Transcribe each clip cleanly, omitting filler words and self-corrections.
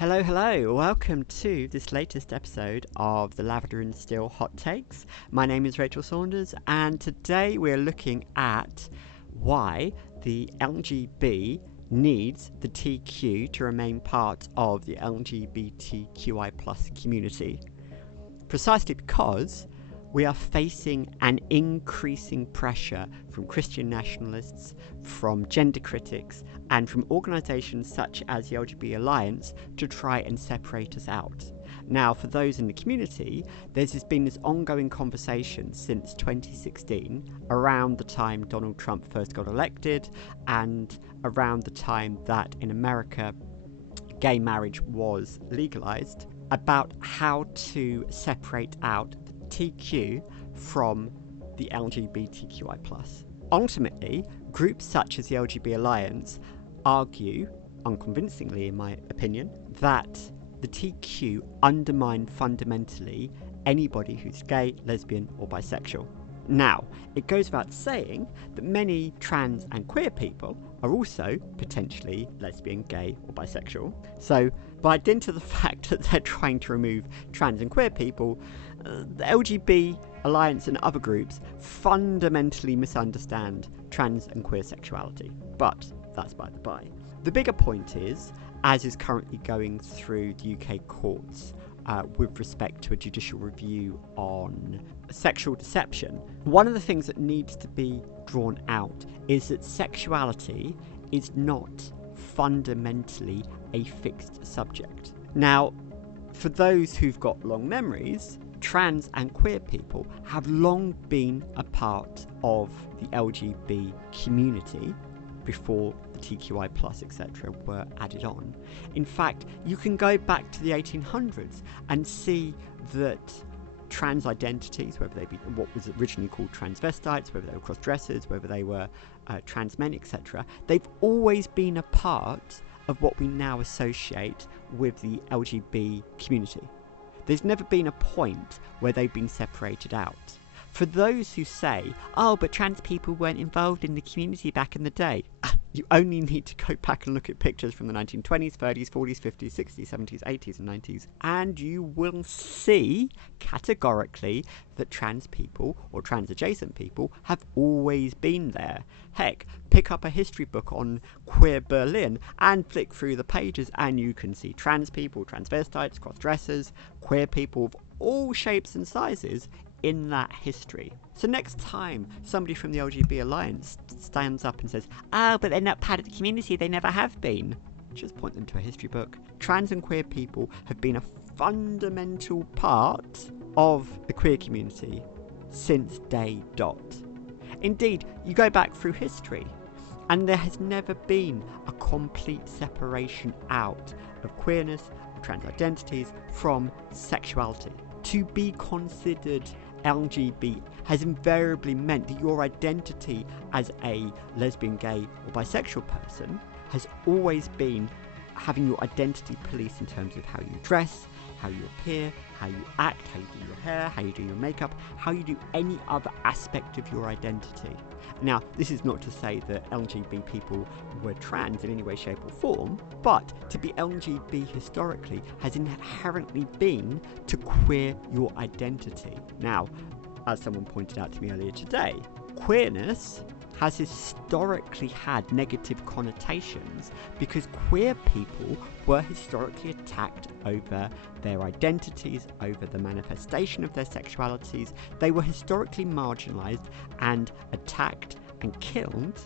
Hello, hello. Welcome to this latest episode of the Lavender and Steel Hot Takes. My name is Rachel Saunders, and today we're looking at why the LGB needs the TQ to remain part of the LGBTQI plus community. Precisely because we are facing an increasing pressure from Christian nationalists, from gender critics, and from organisations such as the LGB Alliance to try and separate us out. Now, for those in the community, there's been this ongoing conversation since 2016, around the time Donald Trump first got elected, and around the time that in America gay marriage was legalised, about how to separate out the TQ from the LGBTQI+. Ultimately, groups such as the LGB Alliance argue, unconvincingly in my opinion, that the TQ undermine fundamentally anybody who's gay, lesbian or bisexual. Now, it goes without saying that many trans and queer people are also potentially lesbian, gay or bisexual. So, by dint of the fact that they're trying to remove trans and queer people, the LGB Alliance and other groups fundamentally misunderstand trans and queer sexuality. But that's by the by. The bigger point is, as is currently going through the UK courts with respect to a judicial review on sexual deception, one of the things that needs to be drawn out is that sexuality is not fundamentally a fixed subject. Now, for those who've got long memories, trans and queer people have long been a part of the LGB community before the TQI plus etc. were added on. In fact, you can go back to the 1800s and see that trans identities, whether they be what was originally called transvestites, whether they were cross-dressers, whether they were trans men, etc., they've always been a part of what we now associate with the LGB community. There's never been a point where they've been separated out. For those who say, oh, but trans people weren't involved in the community back in the day, you only need to go back and look at pictures from the 1920s, 30s, 40s, 50s, 60s, 70s, 80s and 90s, and you will see categorically that trans people or trans adjacent people have always been there. Heck, pick up a history book on queer Berlin and flick through the pages and you can see trans people, transvestites, cross-dressers, queer people of all shapes and sizes in that history. So next time somebody from the LGB Alliance stands up and says, oh, but they're not part of the community, they never have been, just point them to a history book. Trans and queer people have been a fundamental part of the queer community since day dot. Indeed, you go back through history and there has never been a complete separation out of queerness or trans identities from sexuality. To be considered LGB has invariably meant that your identity as a lesbian, gay or bisexual person has always been having your identity policed in terms of how you dress, how you appear, how you act, how you do your hair, how you do your makeup, how you do any other aspect of your identity. Now, this is not to say that LGB people were trans in any way, shape or form, but to be LGB historically has inherently been to queer your identity. Now, as someone pointed out to me earlier today, queerness has historically had negative connotations because queer people were historically attacked over their identities, over the manifestation of their sexualities. They were historically marginalised and attacked and killed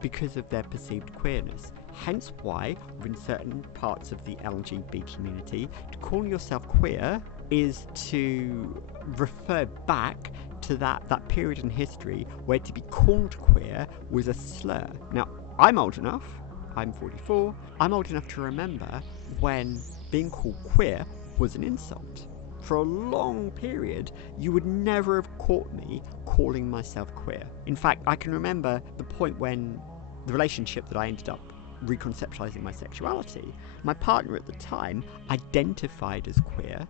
because of their perceived queerness. Hence why, in certain parts of the LGB community, to call yourself queer is to refer back to that period in history where to be called queer was a slur. Now, I'm old enough, I'm 44, I'm old enough to remember when being called queer was an insult. For a long period, you would never have caught me calling myself queer. In fact, I can remember the point when the relationship that I ended up reconceptualizing my sexuality, my partner at the time identified as queer.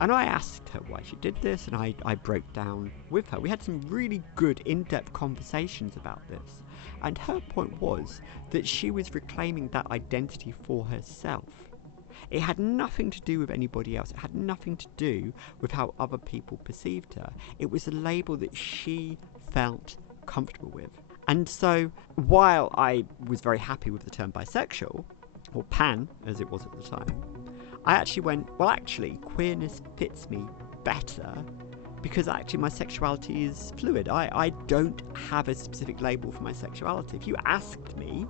And I asked her why she did this, and I broke down with her. We had some really good in-depth conversations about this. And her point was that she was reclaiming that identity for herself. It had nothing to do with anybody else. It had nothing to do with how other people perceived her. It was a label that she felt comfortable with. And so, while I was very happy with the term bisexual, or pan as it was at the time, I actually went, well, actually, queerness fits me better because actually my sexuality is fluid. I don't have a specific label for my sexuality. If you asked me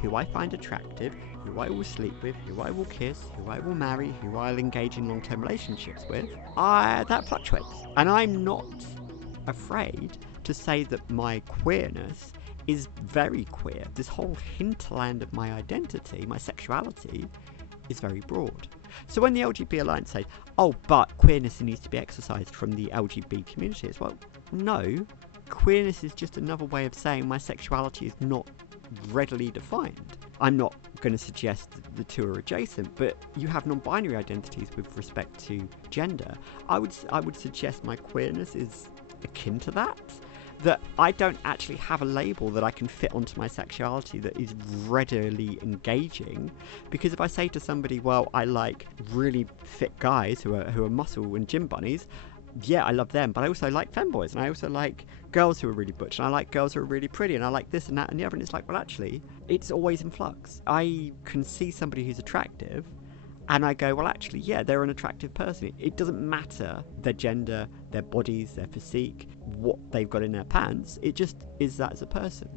who I find attractive, who I will sleep with, who I will kiss, who I will marry, who I'll engage in long-term relationships with, that fluctuates. And I'm not afraid to say that my queerness is very queer. This whole hinterland of my identity, my sexuality, is very broad. So when the LGB Alliance say, oh, but queerness needs to be exercised from the LGB community as well, no, queerness is just another way of saying my sexuality is not readily defined. I'm not going to suggest the two are adjacent, but you have non-binary identities with respect to gender. I would suggest my queerness is akin to that I don't actually have a label that I can fit onto my sexuality that is readily engaging, because if I say to somebody, well, I like really fit guys who are muscle and gym bunnies, yeah, I love them, but I also like femboys, and I also like girls who are really butch, and I like girls who are really pretty, and I like this and that and the other, and it's like, well, actually, it's always in flux. I can see somebody who's attractive, and I go, well, actually, yeah, they're an attractive person. It doesn't matter their gender, their bodies, their physique, what they've got in their pants. It just is that as a person.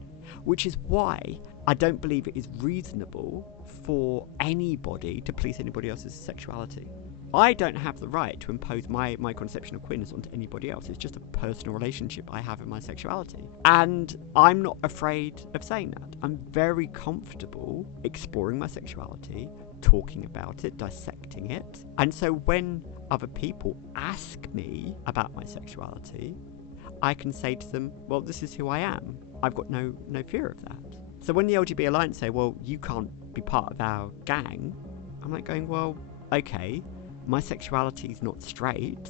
Which is why I don't believe it is reasonable for anybody to police anybody else's sexuality. I don't have the right to impose my conception of queerness onto anybody else. It's just a personal relationship I have with my sexuality. And I'm not afraid of saying that. I'm very comfortable exploring my sexuality, talking about it, dissecting it. And so when other people ask me about my sexuality, I can say to them, well, this is who I am. I've got no fear of that. So when the LGB Alliance say, well, you can't be part of our gang, I'm like going, well, okay, my sexuality is not straight.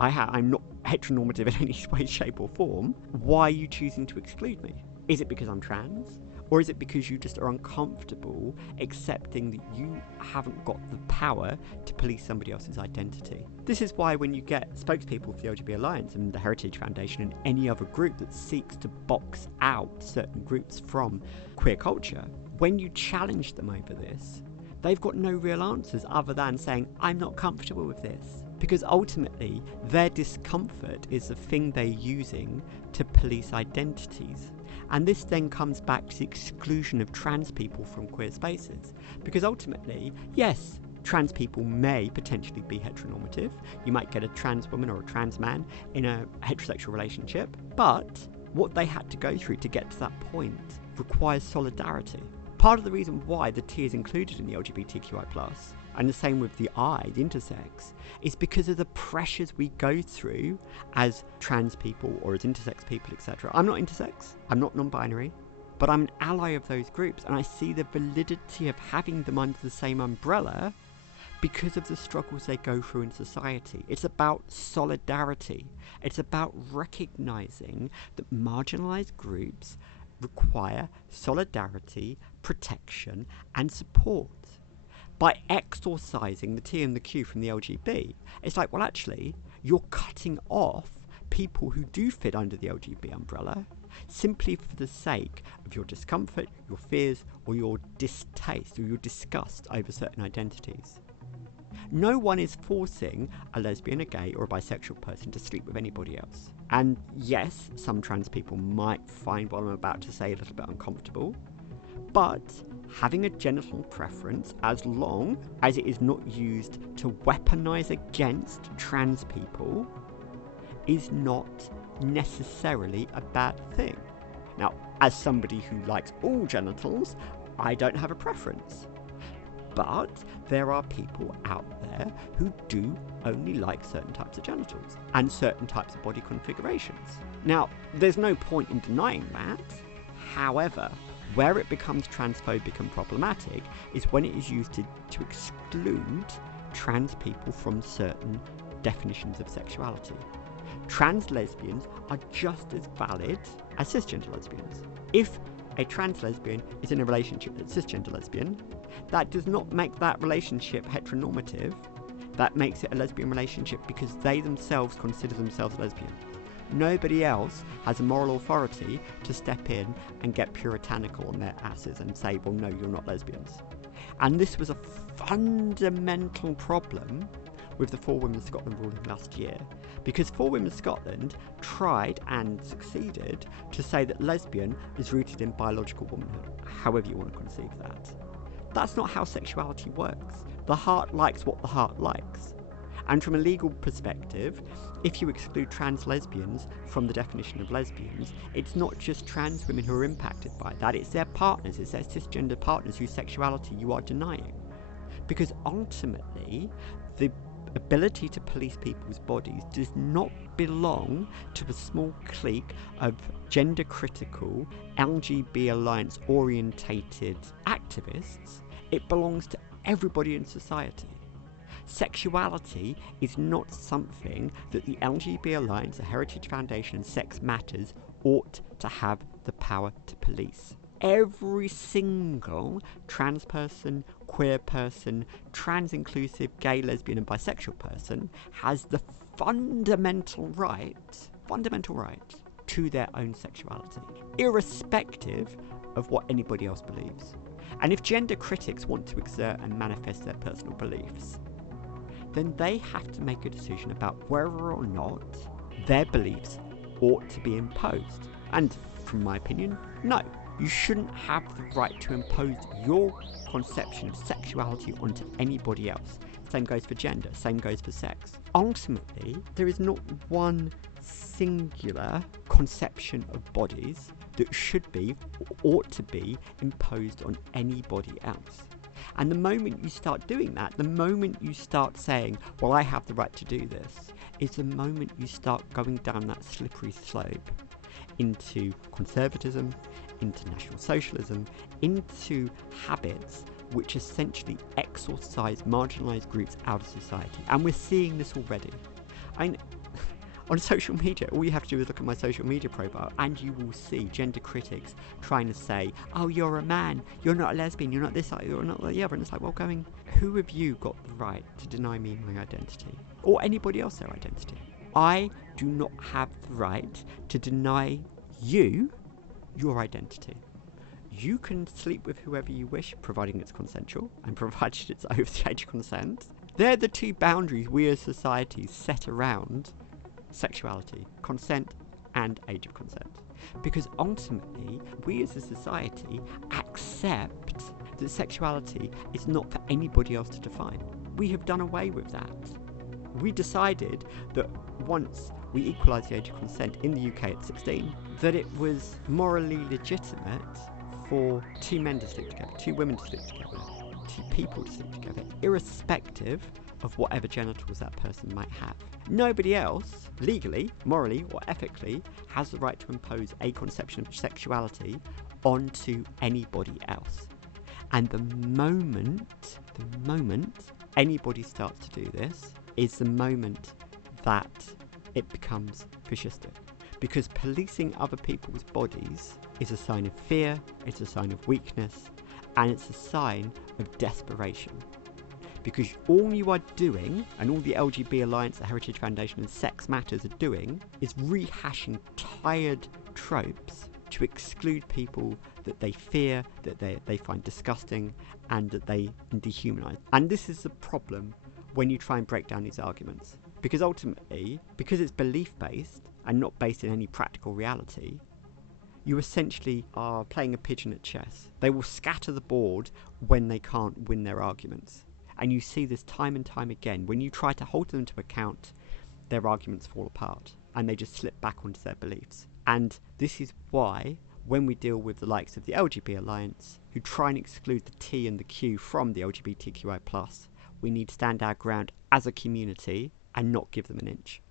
I'm not heteronormative in any way, shape or form. Why are you choosing to exclude me? Is it because I'm trans? Or is it because you just are uncomfortable accepting that you haven't got the power to police somebody else's identity? This is why when you get spokespeople for the LGB Alliance and the Heritage Foundation and any other group that seeks to box out certain groups from queer culture, when you challenge them over this, they've got no real answers other than saying, I'm not comfortable with this. Because ultimately, their discomfort is the thing they're using to police identities. And this then comes back to the exclusion of trans people from queer spaces. Because ultimately, yes, trans people may potentially be heteronormative. You might get a trans woman or a trans man in a heterosexual relationship. But what they had to go through to get to that point requires solidarity. Part of the reason why the T is included in the LGBTQI+, and the same with the I, the intersex, is because of the pressures we go through as trans people or as intersex people, etc. I'm not intersex, I'm not non-binary, but I'm an ally of those groups, and I see the validity of having them under the same umbrella because of the struggles they go through in society. It's about solidarity. It's about recognizing that marginalized groups require solidarity, protection, and support. By exorcising the T and the Q from the LGB, it's like, well, actually, you're cutting off people who do fit under the LGB umbrella simply for the sake of your discomfort, your fears, or your distaste or your disgust over certain identities. No one is forcing a lesbian, a gay, or a bisexual person to sleep with anybody else. And yes, some trans people might find what I'm about to say a little bit uncomfortable, but having a genital preference, as long as it is not used to weaponize against trans people, is not necessarily a bad thing. Now, as somebody who likes all genitals, I don't have a preference. But there are people out there who do only like certain types of genitals and certain types of body configurations. Now, there's no point in denying that. However, where it becomes transphobic and problematic is when it is used to exclude trans people from certain definitions of sexuality. Trans lesbians are just as valid as cisgender lesbians. If a trans lesbian is in a relationship with a cisgender lesbian, that does not make that relationship heteronormative. That makes it a lesbian relationship because they themselves consider themselves lesbian. Nobody else has a moral authority to step in and get puritanical on their asses and say, well, no, you're not lesbians. And this was a fundamental problem with the For Women Scotland ruling last year, because For Women Scotland tried and succeeded to say that lesbian is rooted in biological womanhood, however you want to conceive that. That's not how sexuality works. The heart likes what the heart likes. And from a legal perspective, if you exclude trans lesbians from the definition of lesbians, it's not just trans women who are impacted by that, it's their partners, it's their cisgender partners whose sexuality you are denying. Because ultimately, the ability to police people's bodies does not belong to a small clique of gender-critical, LGB alliance-orientated activists. It belongs to everybody in society. Sexuality is not something that the LGB Alliance, the Heritage Foundation and Sex Matters ought to have the power to police. Every single trans person, queer person, trans-inclusive, gay, lesbian and bisexual person has the fundamental right to their own sexuality, irrespective of what anybody else believes. And if gender critics want to exert and manifest their personal beliefs, then they have to make a decision about whether or not their beliefs ought to be imposed. And from my opinion, no. You shouldn't have the right to impose your conception of sexuality onto anybody else. Same goes for gender, same goes for sex. Ultimately, there is not one singular conception of bodies that should be or ought to be imposed on anybody else. And the moment you start doing that, the moment you start saying, well, I have the right to do this, is the moment you start going down that slippery slope into conservatism, into National Socialism, into habits which essentially exorcise marginalised groups out of society. And we're seeing this already. On social media, all you have to do is look at my social media profile and you will see gender critics trying to say, oh, you're a man, you're not a lesbian, you're not this, you're not the other. And it's like, well, who have you got the right to deny me my identity? Or anybody else their identity? I do not have the right to deny you your identity. You can sleep with whoever you wish, providing it's consensual and provided it's over the age of consent. They're the two boundaries we as societies set around sexuality, consent and age of consent. Because ultimately, we as a society accept that sexuality is not for anybody else to define. We have done away with that. We decided that once we equalised the age of consent in the UK at 16, that it was morally legitimate for two men to sleep together, two women to sleep together, two people to sleep together, irrespective of whatever genitals that person might have. Nobody else, legally, morally or ethically, has the right to impose a conception of sexuality onto anybody else. And the moment anybody starts to do this is the moment that it becomes fascistic. Because policing other people's bodies is a sign of fear, it's a sign of weakness, and it's a sign of desperation. Because all you are doing, and all the LGB Alliance, the Heritage Foundation and Sex Matters are doing, is rehashing tired tropes to exclude people that they fear, that they find disgusting, and that they dehumanise. And this is the problem when you try and break down these arguments. Because ultimately, because it's belief-based and not based in any practical reality, you essentially are playing a pigeon at chess. They will scatter the board when they can't win their arguments. And you see this time and time again. When you try to hold them to account, their arguments fall apart and they just slip back onto their beliefs. And this is why, when we deal with the likes of the LGB Alliance, who try and exclude the T and the Q from the LGBTQI+, we need to stand our ground as a community and not give them an inch.